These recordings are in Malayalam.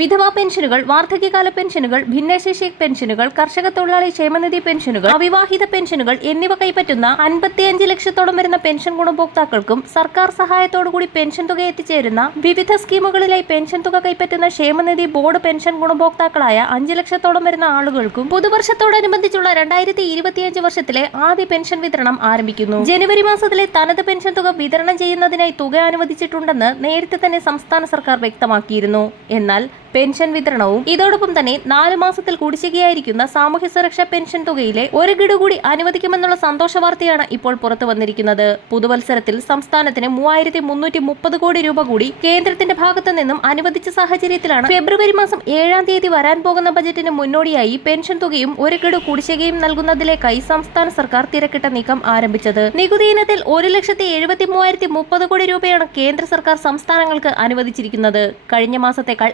വിധവാ പെൻഷനുകൾ വാർദ്ധക്യകാല പെൻഷനുകൾ ഭിന്നശേഷി പെൻഷനുകൾ കർഷക തൊഴിലാളി ക്ഷേമനിധി പെൻഷനുകൾ അവിവാഹിത പെൻഷനുകൾ എന്നിവ കൈപ്പറ്റുന്ന അൻപത്തിയഞ്ച് ലക്ഷത്തോളം വരുന്ന പെൻഷൻ ഗുണഭോക്താക്കൾക്കും സർക്കാർ സഹായത്തോടുകൂടി പെൻഷൻ തുക എത്തിച്ചേരുന്ന വിവിധ സ്കീമുകളിലായി പെൻഷൻ തുക കൈപ്പറ്റുന്ന ക്ഷേമനിധി ബോർഡ് പെൻഷൻ ഗുണഭോക്താക്കളായ അഞ്ച് ലക്ഷത്തോളം വരുന്ന ആളുകൾക്കും പുതുവർഷത്തോടനുബന്ധിച്ചുള്ള രണ്ടായിരത്തി ഇരുപത്തിയഞ്ച് വർഷത്തിലെ ആദ്യ പെൻഷൻ വിതരണം ആരംഭിക്കുന്നു. ജനുവരി മാസത്തിലെ തനത് പെൻഷൻ തുക വിതരണം ചെയ്യുന്നതിനായി തുക അനുവദിച്ചിട്ടുണ്ടെന്ന് നേരത്തെ തന്നെ സംസ്ഥാന സർക്കാർ വ്യക്തമാക്കിയിരുന്നു. എന്നാൽ പെൻഷൻ വിതരണവും ഇതോടൊപ്പം തന്നെ നാല് മാസത്തിൽ കുടിശ്ശികയായിരിക്കുന്ന സാമൂഹ്യ സുരക്ഷാ പെൻഷൻ തുകയിലെ ഒരു ഗഡു കൂടി അനുവദിക്കുമെന്നുള്ള സന്തോഷ വാർത്തയാണ് ഇപ്പോൾ പുറത്തു വന്നിരിക്കുന്നത്. പുതുവത്സരത്തിൽ സംസ്ഥാനത്തിന് മൂവായിരത്തി മുന്നൂറ്റി മുപ്പത് കോടി രൂപ കൂടി കേന്ദ്രത്തിന്റെ ഭാഗത്തു നിന്നും അനുവദിച്ച സാഹചര്യത്തിലാണ് ഫെബ്രുവരി മാസം ഏഴാം തീയതി വരാൻ പോകുന്ന ബജറ്റിന് മുന്നോടിയായി പെൻഷൻ തുകയും ഒരു ഗഡു കുടിശ്ശികയും നൽകുന്നതിലേക്കായി സംസ്ഥാന സർക്കാർ തിരക്കിട്ട നീക്കം ആരംഭിച്ചത്. നികുതി ഇനത്തിൽ ഒരു ലക്ഷത്തി എഴുപത്തി മൂവായിരത്തി മുപ്പത് കോടി രൂപയാണ് കേന്ദ്ര സർക്കാർ സംസ്ഥാനങ്ങൾക്ക് അനുവദിച്ചിരിക്കുന്നത്. കഴിഞ്ഞ മാസത്തേക്കാൾ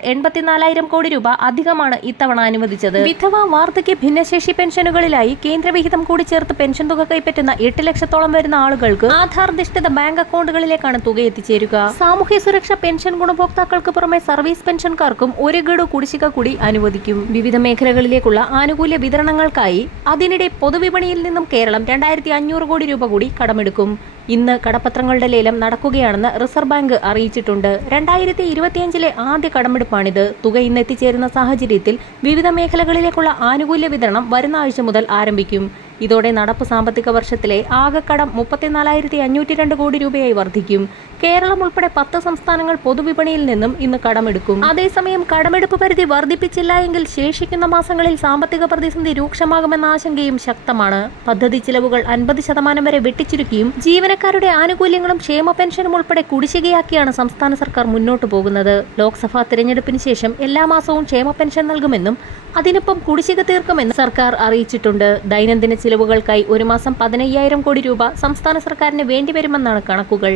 എൺപത്തിനാലായിരം കോടി രൂപ അധികമാണ് ഇത്തവണ അനുവദിച്ചത്. വിധവ വാർദ്ധക്യ ഭിന്നശേഷി പെൻഷനുകളിലായി കേന്ദ്രവിഹിതം കൂടി ചേർത്ത് പെൻഷൻ തുക കൈപ്പറ്റുന്ന എട്ട് ലക്ഷത്തോളം വരുന്ന ആളുകൾക്ക് ആധാർ അധിഷ്ഠിത ബാങ്ക് അക്കൗണ്ടുകളിലേക്കാണ് തുക എത്തിച്ചേരുക. സാമൂഹ്യ സുരക്ഷ പെൻഷൻ ഗുണഭോക്താക്കൾക്ക് പുറമെ സർവീസ് പെൻഷൻകാർക്കും ഒരു ഗഡു കുടിശ്ശിക കൂടി അനുവദിക്കും. വിവിധ മേഖലകളിലേക്കുള്ള ആനുകൂല്യ വിതരണങ്ങൾക്കായി അതിനിടെ പൊതുവിപണിയിൽ നിന്നും കേരളം രണ്ടായിരത്തി അഞ്ഞൂറ് കോടി രൂപ കൂടി കടമെടുക്കും. ഇന്ന് കടപ്പത്രങ്ങളുടെ ലേലം നടക്കുകയാണെന്ന് റിസർവ് ബാങ്ക് അറിയിച്ചിട്ടുണ്ട്. രണ്ടായിരത്തി ഇരുപത്തിയഞ്ചിലെ ആദ്യ കടമെടുപ്പാണിത്. തുക ഇന്ന് എത്തിച്ചേരുന്ന സാഹചര്യത്തിൽ വിവിധ മേഖലകളിലേക്കുള്ള ആനുകൂല്യ വിതരണം വരുന്ന ആഴ്ച മുതൽ ആരംഭിക്കും. ഇതോടെ നടപ്പ് സാമ്പത്തിക വർഷത്തിലെ ആകെക്കടം കടം മുപ്പത്തിനാലായിരത്തി അഞ്ഞൂറ്റി രണ്ട് കോടി രൂപയായി വർദ്ധിക്കും. കേരളം ഉൾപ്പെടെ പത്ത് സംസ്ഥാനങ്ങൾ പൊതുവിപണിയിൽ നിന്നും ഇന്ന് കടമെടുക്കും. അതേസമയം കടമെടുപ്പ് പരിധി വർദ്ധിപ്പിച്ചില്ല എങ്കിൽ ശേഷിക്കുന്ന മാസങ്ങളിൽ സാമ്പത്തിക പ്രതിസന്ധി രൂക്ഷമാകുമെന്ന ആശങ്കയും ശക്തമാണ്. പദ്ധതി ചിലവുകൾ അൻപത് ശതമാനം വരെ വെട്ടിച്ചുരുക്കിയും ജീവനക്കാരുടെ ആനുകൂല്യങ്ങളും ക്ഷേമ പെൻഷനും ഉൾപ്പെടെ കുടിശ്ശികയാക്കിയാണ് സംസ്ഥാന സർക്കാർ മുന്നോട്ടു പോകുന്നത്. ലോക്സഭാ തിരഞ്ഞെടുപ്പിന് ശേഷം എല്ലാ മാസവും ക്ഷേമ പെൻഷൻ നൽകുമെന്നും അതിനൊപ്പം കുടിശ്ശിക തീർക്കുമെന്ന് സർക്കാർ അറിയിച്ചിട്ടുണ്ട്. ദൈനംദിന ചിലവുകൾക്കായി ഒരു മാസം പതിനയ്യായിരം കോടി രൂപ സംസ്ഥാന സർക്കാരിന് വേണ്ടിവരുമെന്നാണ് കണക്കുകൾ